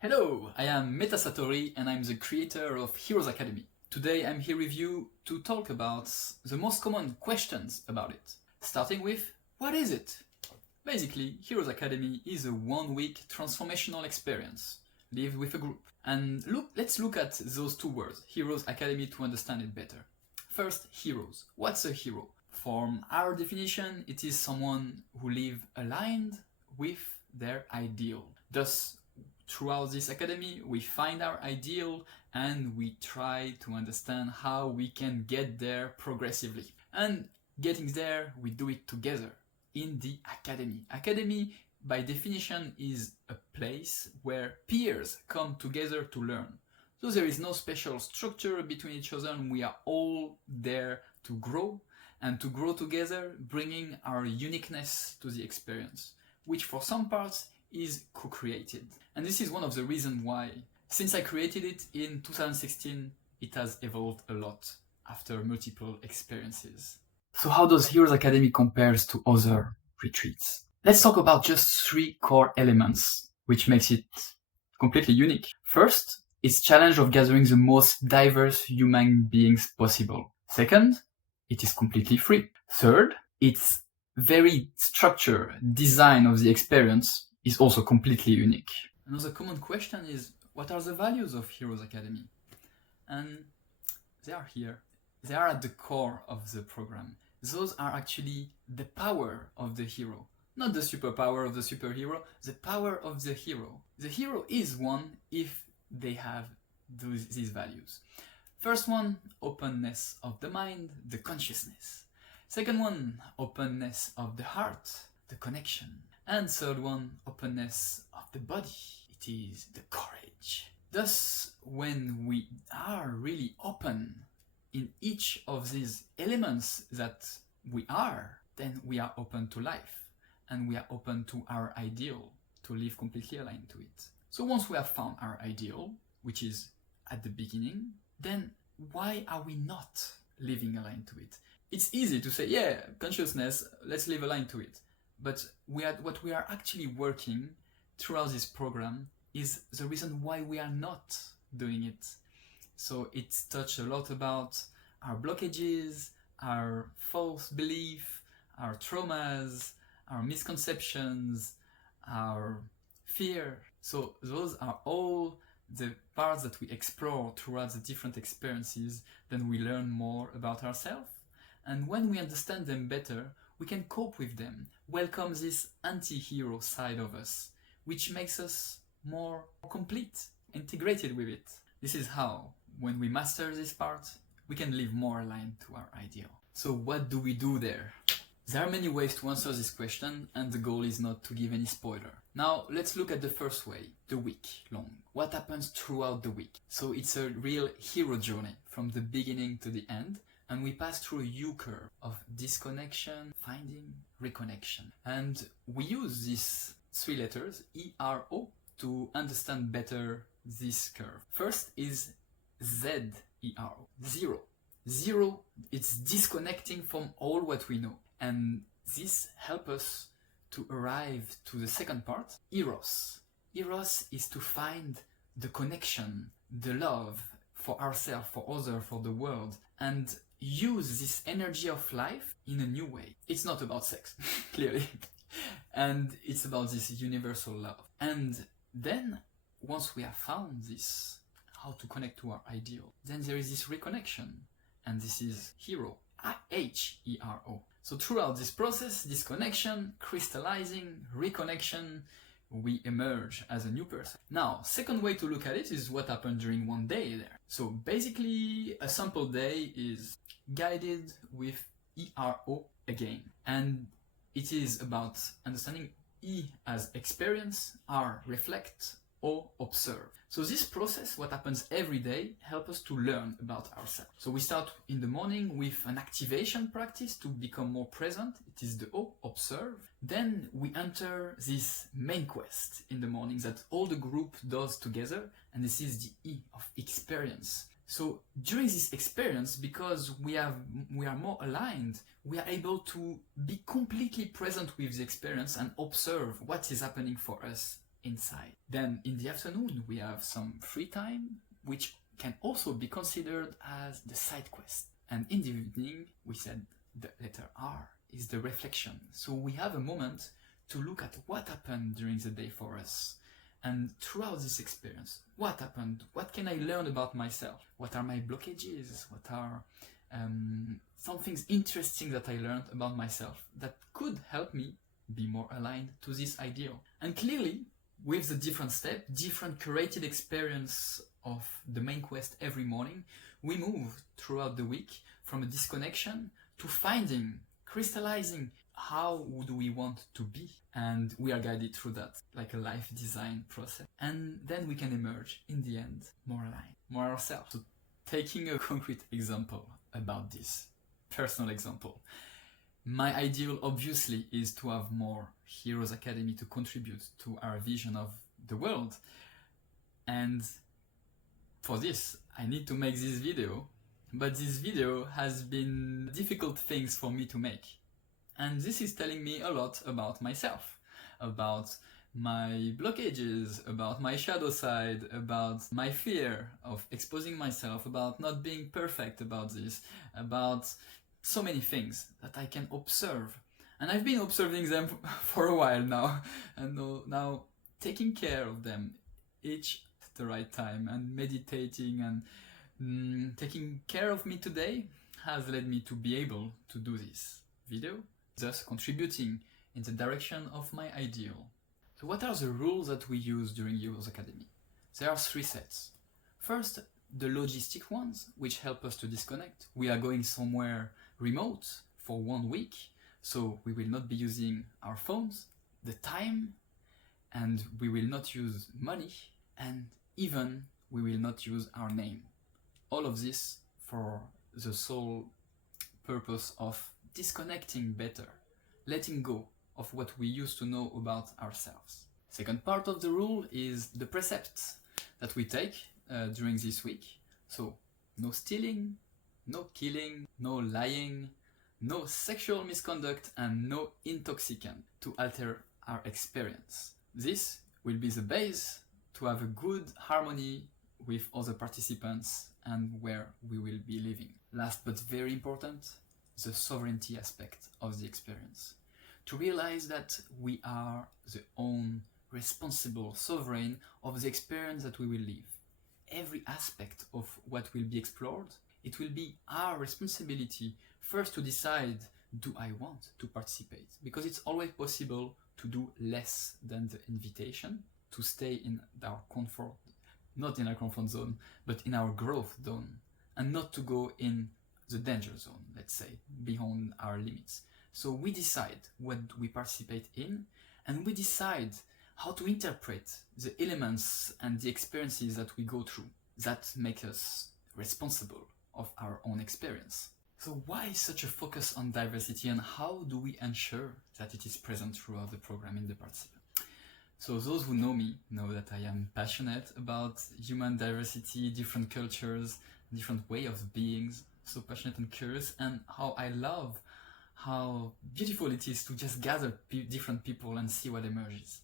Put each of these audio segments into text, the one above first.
Hello, I am Meta Satori and I'm the creator of Heroes Academy. Today I'm here with you to talk about the most common questions about it. Starting with, what is it? Basically, Heroes Academy is a one-week transformational experience lived with a group. And let's look at those two words, Heroes Academy, to understand it better. First, heroes. What's a hero? From our definition, it is someone who lives aligned with their ideal. Thus, throughout this academy, we find our ideal and we try to understand how we can get there progressively. And getting there, we do it together in the academy. Academy, by definition, is a place where peers come together to learn. So there is no special structure between each other and we are all there to grow and to grow together, bringing our uniqueness to the experience, which for some parts is co-created. And this is one of the reasons why, since I created it in 2016, it has evolved a lot after multiple experiences. So how does Heroes Academy compares to other retreats? Let's talk about just 3 core elements, which makes it completely unique. First, it's challenge of gathering the most diverse human beings possible. Second, it is completely free. Third, its very structured design of the experience is also completely unique. Another common question is, what are the values of Heroes Academy? And they are here. They are at the core of the program. Those are actually the power of the hero. Not the superpower of the superhero, the power of the hero. The hero is one if they have these values. First one, openness of the mind, the consciousness. Second one, openness of the heart, the connection. And third one, openness of the body. It is the courage. Thus, when we are really open in each of these elements that we are, then we are open to life and we are open to our ideal, to live completely aligned to it. So once we have found our ideal, which is at the beginning, then why are we not living aligned to it? It's easy to say, yeah, consciousness, let's live aligned to it. But what we are actually working throughout this program is the reason why we are not doing it. So it's touched a lot about our blockages, our false belief, our traumas, our misconceptions, our fear. So those are all the parts that we explore throughout the different experiences. Then we learn more about ourselves. And when we understand them better, we can cope with them, welcome this anti-hero side of us, which makes us more complete, integrated with it. This is how, when we master this part, we can live more aligned to our ideal. So what do we do there? There are many ways to answer this question, and the goal is not to give any spoiler. Now, let's look at the first way, the week long. What happens throughout the week? So it's a real hero journey from the beginning to the end. And we pass through a U-curve of disconnection, finding, reconnection. And we use these 3 letters, E-R-O, to understand better this curve. First is Z-E-R-O, zero. Zero, it's disconnecting from all what we know. And this helps us to arrive to the second part, Eros. Eros is to find the connection, the love for ourselves, for others, for the world. And use this energy of life in a new way. It's not about sex, clearly. And it's about this universal love. And then, once we have found this, how to connect to our ideal, then there is this reconnection. And this is hero, H-E-R-O. So throughout this process, this connection, crystallizing, reconnection, we emerge as a new person. Now, second way to look at it is what happened during one day there. So basically, a sample day is guided with E-R-O again. And it is about understanding E as experience, R reflect, O observe. So this process, what happens every day, helps us to learn about ourselves. So we start in the morning with an activation practice to become more present. It is the O, observe. Then we enter this main quest in the morning that all the group does together. And this is the E of experience. So during this experience, because we are more aligned, we are able to be completely present with the experience and observe what is happening for us inside. Then in the afternoon we have some free time, which can also be considered as the side quest. And in the evening we said the letter R is the reflection. So we have a moment to look at what happened during the day for us. And throughout this experience, what happened? What can I learn about myself? What are my blockages? What are some things interesting that I learned about myself that could help me be more aligned to this ideal? And clearly, with the different step, different curated experience of the main quest every morning, we move throughout the week from a disconnection to finding, crystallizing how do we want to be, and we are guided through that like a life design process, and then we can emerge in the end more aligned, more ourselves. So taking a concrete example about this, personal example, my ideal obviously is to have more Heroes Academy to contribute to our vision of the world, and for this I need to make this video, but this video has been difficult things for me to make. And this is telling me a lot about myself, about my blockages, about my shadow side, about my fear of exposing myself, about not being perfect about this, about so many things that I can observe. And I've been observing them for a while now, and now taking care of them each at the right time, and meditating and taking care of me today has led me to be able to do this video, thus contributing in the direction of my ideal. So what are the rules that we use during Heroes Academy? There are 3 sets. First, the logistic ones, which help us to disconnect. We are going somewhere remote for 1 week, so we will not be using our phones, the time, and we will not use money, and even we will not use our name. All of this for the sole purpose of disconnecting better, letting go of what we used to know about ourselves. Second part of the rule is the precepts that we take during this week. So no stealing, no killing, no lying, no sexual misconduct, and no intoxicant to alter our experience. This will be the base to have a good harmony with other participants and where we will be living. Last but very important, the sovereignty aspect of the experience. To realize that we are the own responsible sovereign of the experience that we will live. Every aspect of what will be explored, it will be our responsibility first to decide, do I want to participate? Because it's always possible to do less than the invitation, to stay in our comfort, not in our comfort zone, but in our growth zone, and not to go in the danger zone, let's say, beyond our limits. So we decide what we participate in, and we decide how to interpret the elements and the experiences that we go through that make us responsible of our own experience. So why such a focus on diversity, and how do we ensure that it is present throughout the program in the participant? So those who know me know that I am passionate about human diversity, different cultures, different way of beings, so passionate and curious, and how I love how beautiful it is to just gather different people and see what emerges.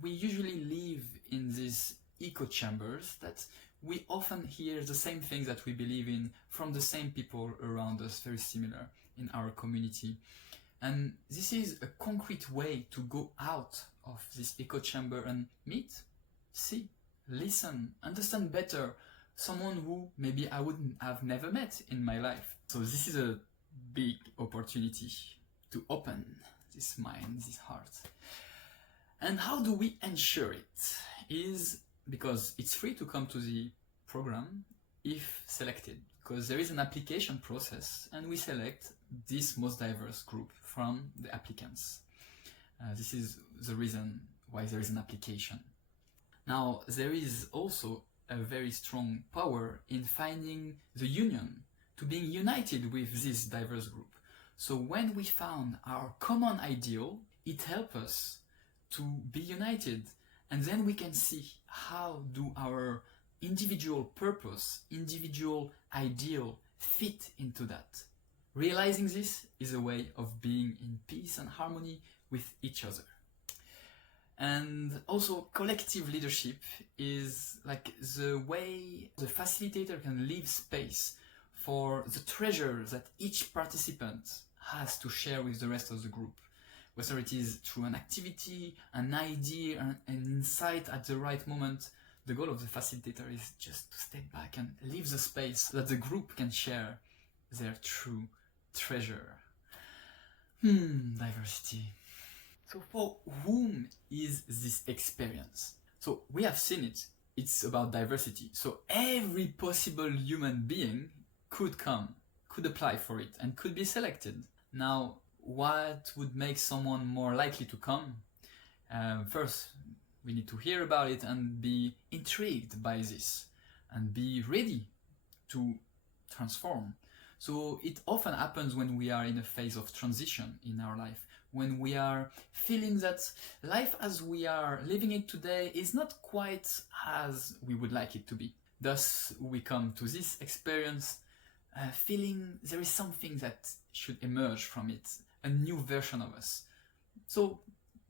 We usually live in these echo chambers that we often hear the same things that we believe in from the same people around us, very similar in our community. And this is a concrete way to go out of this echo chamber and meet, see, listen, understand better someone who maybe I wouldn't have never met in my life. So this is a big opportunity to open this mind, this heart. And how do we ensure it? Is because it's free to come to the program if selected, because there is an application process and we select this most diverse group from the applicants. This is the reason why there is an application. Now, there is also a very strong power in finding the union, to being united with this diverse group. So when we found our common ideal, it helps us to be united, and then we can see how do our individual purpose, individual ideal fit into that. Realizing this is a way of being in peace and harmony with each other. And also collective leadership is like the way the facilitator can leave space for the treasure that each participant has to share with the rest of the group. Whether it is through an activity, an idea, an insight at the right moment, the goal of the facilitator is just to step back and leave the space so that the group can share their true treasure. Diversity. So for whom is this experience? So we have seen it. It's about diversity. So every possible human being could come, could apply for it, and could be selected. Now, what would make someone more likely to come? First, we need to hear about it and be intrigued by this and be ready to transform. So it often happens when we are in a phase of transition in our life, when we are feeling that life as we are living it today is not quite as we would like it to be. Thus, we come to this experience feeling there is something that should emerge from it, a new version of us. So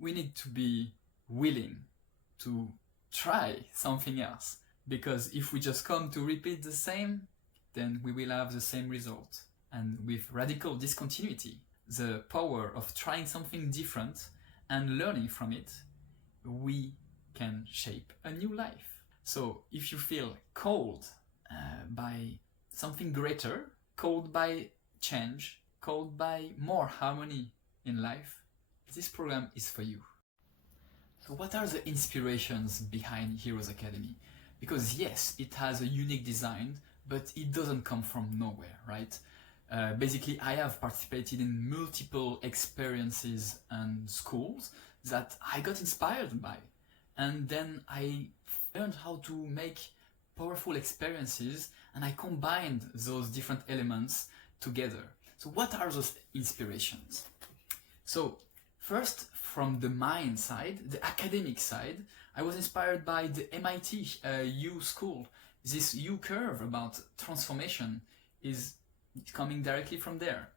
we need to be willing to try something else, because if we just come to repeat the same, then we will have the same result. And with radical discontinuity, the power of trying something different and learning from it, we can shape a new life. So if you feel called by something greater, called by change, called by more harmony in life, this program is for you. So what are the inspirations behind Heroes Academy? Because yes, it has a unique design, but it doesn't come from nowhere, right? Basically, I have participated in multiple experiences and schools that I got inspired by. And then I learned how to make powerful experiences, and I combined those different elements together. So what are those inspirations? So first, from the mind side, the academic side, I was inspired by the MIT U school. This U curve about transformation is coming directly from there.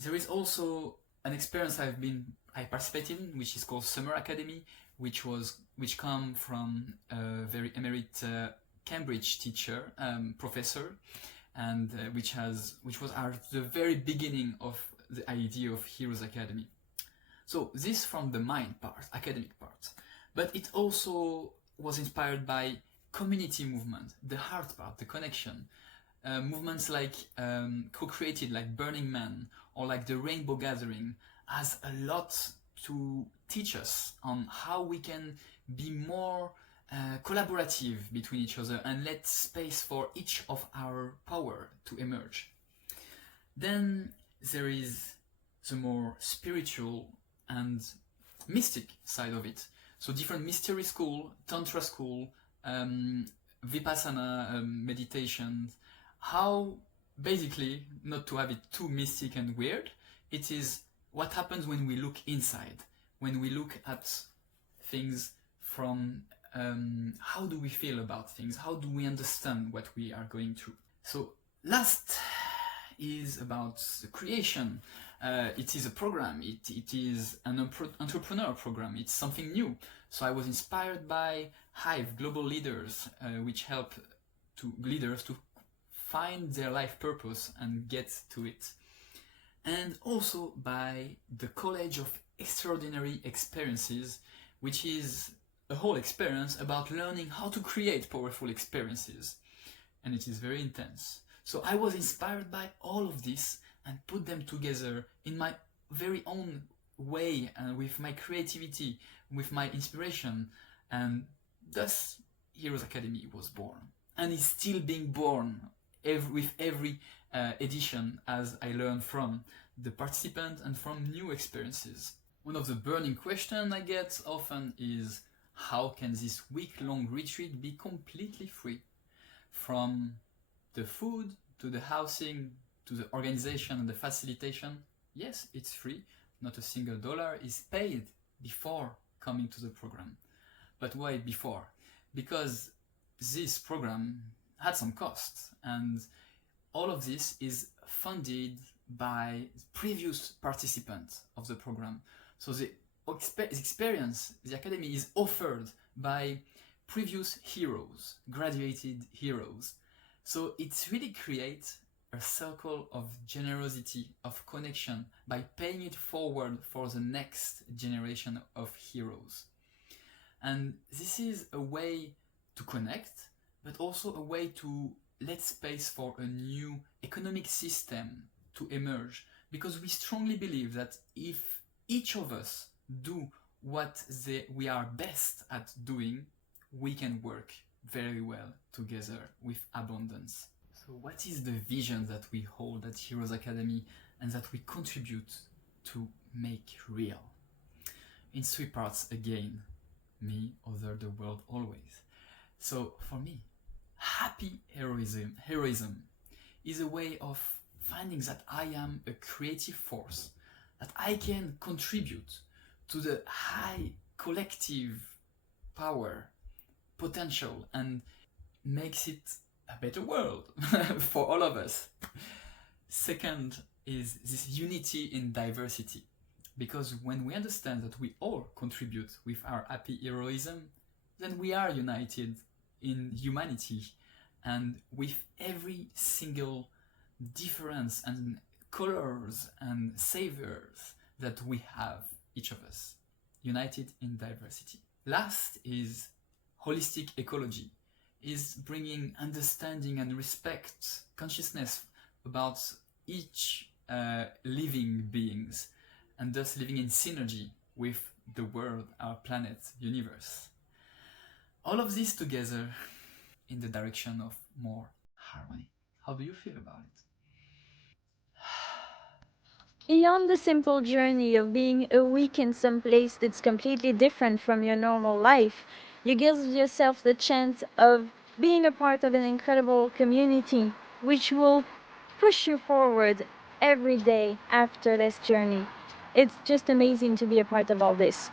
There is also an experience I participated in, which is called Summer Academy, which come from a very eminent Cambridge teacher, professor, and which was at the very beginning of the idea of Heroes Academy. So this from the mind part, academic part, but it also was inspired by community movement, the heart part, the connection. Movements like co-created, like Burning Man or like the Rainbow Gathering, has a lot to teach us on how we can be more collaborative between each other and let space for each of our power to emerge. Then there is the more spiritual and mystic side of it. So different mystery school, tantra school, vipassana meditation, how basically, not to have it too mystic and weird, it is what happens when we look inside, when we look at things from how do we feel about things, how do we understand what we are going through. So last is about the creation. It is a program, it is an entrepreneur program, it's something new. So I was inspired by Hive Global Leaders, which help leaders to find their life purpose and get to it. And also by the College of Extraordinary Experiences, which is a whole experience about learning how to create powerful experiences. And it is very intense. So I was inspired by all of this and put them together in my very own way and with my creativity, with my inspiration. And thus Heroes Academy was born. And is still being born with every edition, as I learn from the participant and from new experiences. One of the burning questions I get often is, how can this week-long retreat be completely free? From the food to the housing to the organization and the facilitation, yes, it's free. Not a single dollar is paid before coming to the program. But why before? Because this program had some costs, and all of this is funded by previous participants of the program. So experience, the academy is offered by previous heroes, graduated heroes. So it really creates a circle of generosity, of connection, by paying it forward for the next generation of heroes. And this is a way to connect, but also a way to let space for a new economic system to emerge, because we strongly believe that if each of us do what we are best at doing, we can work very well together with abundance. So what is the vision that we hold at Heroes Academy and that we contribute to make real? In three parts again: me, other, the world, always. So for me, happy heroism is a way of finding that I am a creative force, that I can contribute to the high collective power, potential, and makes it a better world for all of us. Second is this unity in diversity, because when we understand that we all contribute with our happy heroism, then we are united in humanity and with every single difference and colors and savors that we have, each of us, united in diversity. Last is holistic ecology, is bringing understanding and respect, consciousness about each living beings, and thus living in synergy with the world, our planet, universe. All of this together in the direction of more harmony. How do you feel about it? Beyond the simple journey of being a week in some place that's completely different from your normal life, you give yourself the chance of being a part of an incredible community which will push you forward every day after this journey. It's just amazing to be a part of all this.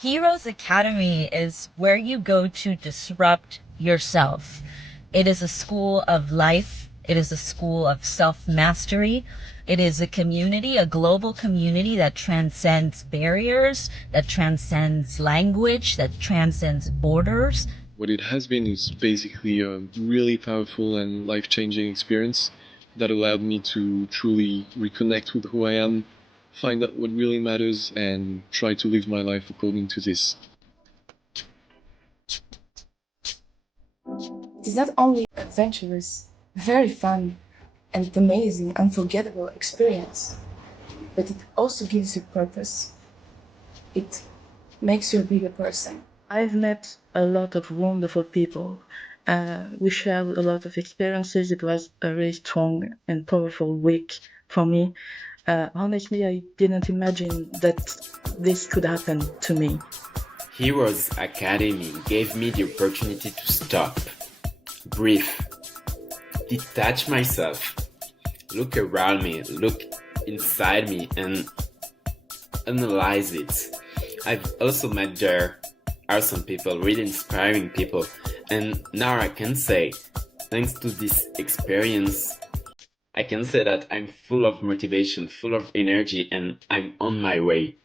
Heroes Academy is where you go to disrupt yourself. It is a school of life. It is a school of self-mastery. It is a community, a global community that transcends barriers, that transcends language, that transcends borders. What it has been is basically a really powerful and life-changing experience that allowed me to truly reconnect with who I am, find out what really matters, and try to live my life according to this. It is not only adventurous, very fun, and amazing, unforgettable experience, but it also gives you purpose. It makes you a bigger person. I've met a lot of wonderful people. We shared a lot of experiences. It was a very strong and powerful week for me. Honestly, I didn't imagine that this could happen to me. Heroes Academy gave me the opportunity to stop, breathe, detach myself, look around me, look inside me, and analyze it. I've also met there are some people, really inspiring people, and now I can say, thanks to this experience, I can say that I'm full of motivation, full of energy, and I'm on my way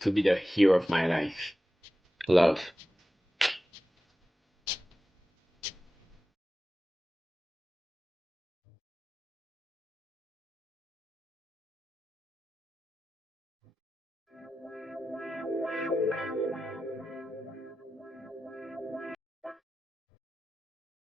to be the hero of my life. Love.